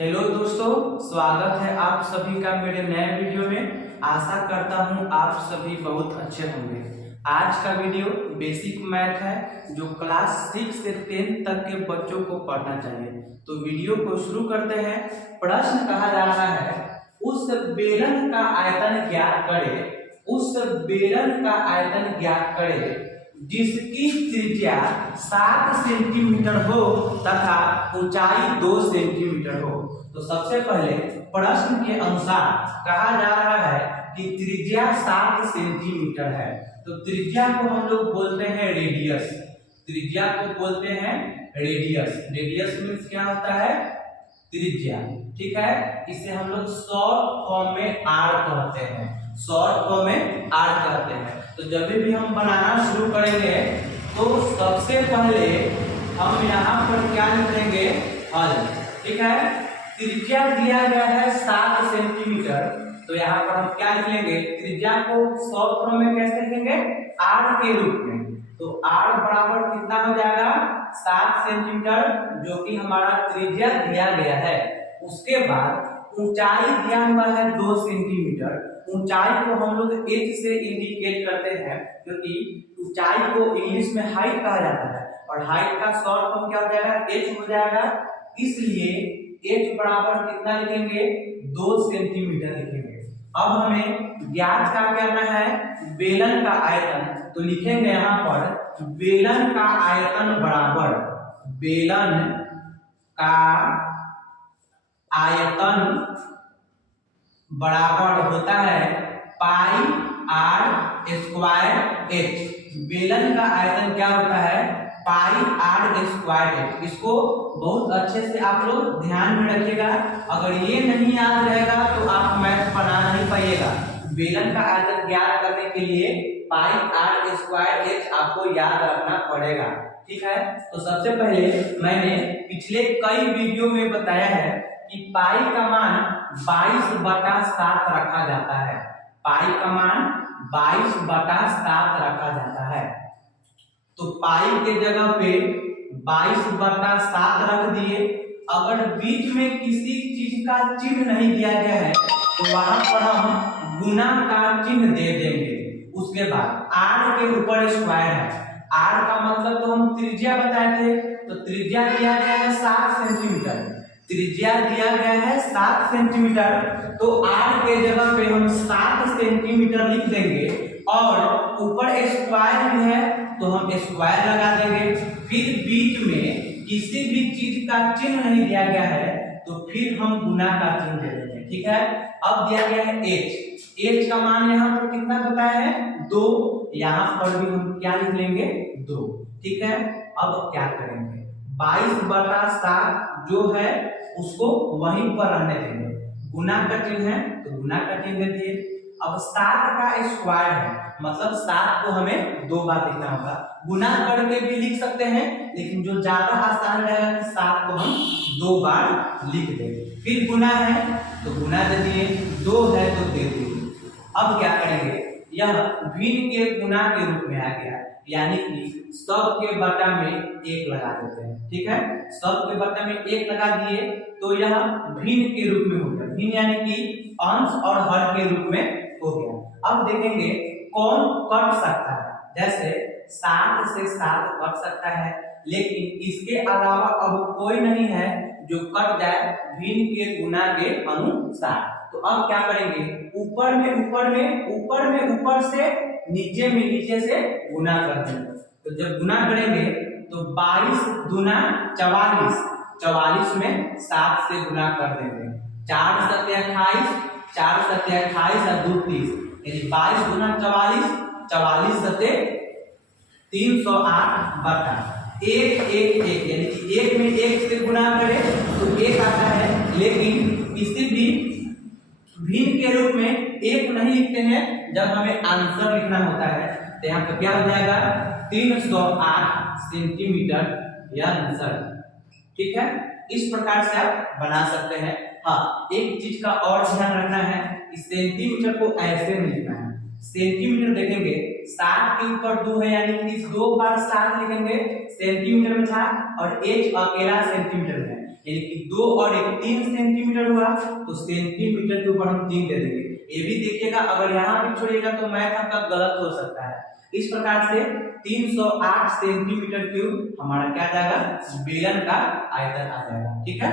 Hello दोस्तों, स्वागत है आप सभी का मेरे नए वीडियो में। आशा करता हूं आप सभी बहुत अच्छे होंगे। आज का वीडियो बेसिक मैथ है जो क्लास 6 से 10 तक के बच्चों को पढ़ना चाहिए। तो वीडियो को शुरू करते हैं। प्रश्न कहा जा रहा है, उस बेलन का आयतन ज्ञात करें। उस बेलन का आयतन ज्ञात करें जिसकी त्रिज्या 7 सेंटीमीटर हो तथा ऊंचाई 2 सेंटीमीटर हो। तो सबसे पहले प्रश्न के अनुसार कहा जा रहा है कि त्रिज्या 7 सेंटीमीटर है। तो त्रिज्या को हम लोग बोलते हैं रेडियस। त्रिज्या को बोलते हैं रेडियस। रेडियस मीन्स क्या होता है? त्रिज्या। ठीक है, इसे हम लोग शॉर्ट फॉर्म में आर कहते हैं। शॉर्ट फॉर्म में आर कहते हैं। तो जब भी हम बनाना शुरू करेंगे तो सबसे पहले हम यहाँ पर क्या लिखेंगे? हल। ठीक है, त्रिज्या दिया गया है 7 सेंटीमीटर। तो यहाँ पर हम क्या लिख लेंगे? त्रिज्या को शॉर्ट फॉर्म में कैसे लिखेंगे? आर के रूप में। तो आर बराबर कितना हो जाएगा? 7 सेंटीमीटर, जो कि हमारा त्रिज्या दिया गया है। उसके बाद ऊंचाई दिया हुआ है 2 सेंटीमीटर। ऊंचाई को हम लोग h से इंडिकेट करते हैं, क्योंकि ऊंचाई को इंग्लिश में हाइट कहा जाता है और हाइट का शॉर्ट फॉर्म क्या हो जाएगा? h हो जाएगा। इसलिए h बराबर कितना लिखेंगे? 2 सेंटीमीटर लिखेंगे। अब हमें ज्ञात क्या करना है? बेलन का आयतन। तो लिखेंगे यहाँ पर बेलन का आयतन बराबर, बेलन का आयतन बराबर होता है पाई आर स्क्वायर एच। बेलन का आयतन क्या होता है? पाई आर स्क्वायर एच। इसको बहुत अच्छे से आप लोग ध्यान में रखिएगा। अगर ये नहीं याद रहेगा तो आप मैथ बना नहीं पाइएगा। बेलन का आयतन ज्ञात करने के लिए पाई आर स्क्वायर एच आपको याद रखना पड़ेगा। ठीक है, तो सबसे पहले मैंने पिछले कई वीडियो में बताया है कि पाई का मान 22/7 रखा जाता है। पाई का मान 22/7 रखा जाता है। तो पाई के जगह पे 22/7 रख दिए। अगर बीच में किसी चीज का चिन्ह नहीं दिया गया है तो वहां पर हम गुना का चिन्ह दे देंगे। उसके बाद आर के ऊपर स्क्वायर है। आर का मतलब तो हम त्रिज्या बताए थे। तो त्रिज्या दिया गया है 7 सेंटीमीटर। त्रिज्या दिया गया है 7 सेंटीमीटर। तो आर के जगह पे हम 7 सेंटीमीटर लिख देंगे और ऊपर स्क्वायर भी है तो हम स्क्वायर लगा देंगे। फिर बीच में किसी भी चीज का चिन्ह नहीं दिया गया है तो फिर हम गुना का चिन्ह दे देंगे। ठीक है, अब दिया गया है h। h का मान यहाँ पर कितना बताया है? 2। यहाँ पर भी हम क्या लिख लेंगे? 2। ठीक है, अब क्या करेंगे? 22/7 जो है उसको वहीं पर रहने देंगे। गुना का चिन्ह है तो गुना का चिन्ह दे दिए। अब 7 का स्क्वायर है, मतलब 7 को हमें 2 बार लिखना होगा। गुना करके भी लिख सकते हैं, लेकिन जो ज्यादा आसान रहेगा कि 7 को हम 2 बार लिख देंगे। फिर गुना है तो गुना दे दिए, 2 है तो दे दिए। अब क्या करेंगे? यह भिन्न के गुना के रूप में आ गया, यानी कि सब के बटा में 1 लगा देते हैं। ठीक है, सब के बटा में 1 लगा दिए तो यह भिन्न के रूप में हो गया। भिन्न यानी कि अंश और हर के रूप में हो गया। अब देखेंगे कौन कट सकता है। जैसे 7 से 7 कट सकता है, लेकिन इसके अलावा अब कोई नहीं है जो कट जाए भिन्न के गुना के अनुसार। तो अब क्या करेंगे? ऊपर में ऊपर से नीचे से गुना कर देंगे। तो जब गुना करेंगे तो 22 दूना 44, 44 में 7 से गुना कर देंगे। 4 सत्ते 28, 4 सत्ते 28 और 2 30, यानी 22 दूना 44, 44 सत्ते 308 बटा 1 1 1, यानी कि 1 में 1 से गुना करें तो 1 आता है। लेकिन किसी भी भिन्न के रूप में 1 नहीं लिखते हैं जब हमें आंसर लिखना होता है। तो यहाँ पे क्या हो जाएगा? 308 सेंटीमीटर यह आंसर। ठीक है, इस प्रकार से आप बना सकते हैं। हाँ, एक चीज का और ध्यान रखना है, इस सेंटीमीटर को ऐसे नहीं लिखना है। सेंटीमीटर देखेंगे 7 के ऊपर 2 है, यानी कि 2 बार 7 लिखेंगे। सेंटीमीटर में था और h अकेला सेंटीमीटर में है, यानी कि 2 और 1 3 सेंटीमीटर हुआ, तो सेंटीमीटर के ऊपर हम 3 दे देंगे। ये भी देखिएगा, अगर यहाँ भी छोड़िएगा तो मैथ आपका गलत हो सकता है। इस प्रकार से 308 सेंटीमीटर क्यूब हमारा क्या आ जाएगा, बेलन का आयतन आ जाएगा। ठीक है,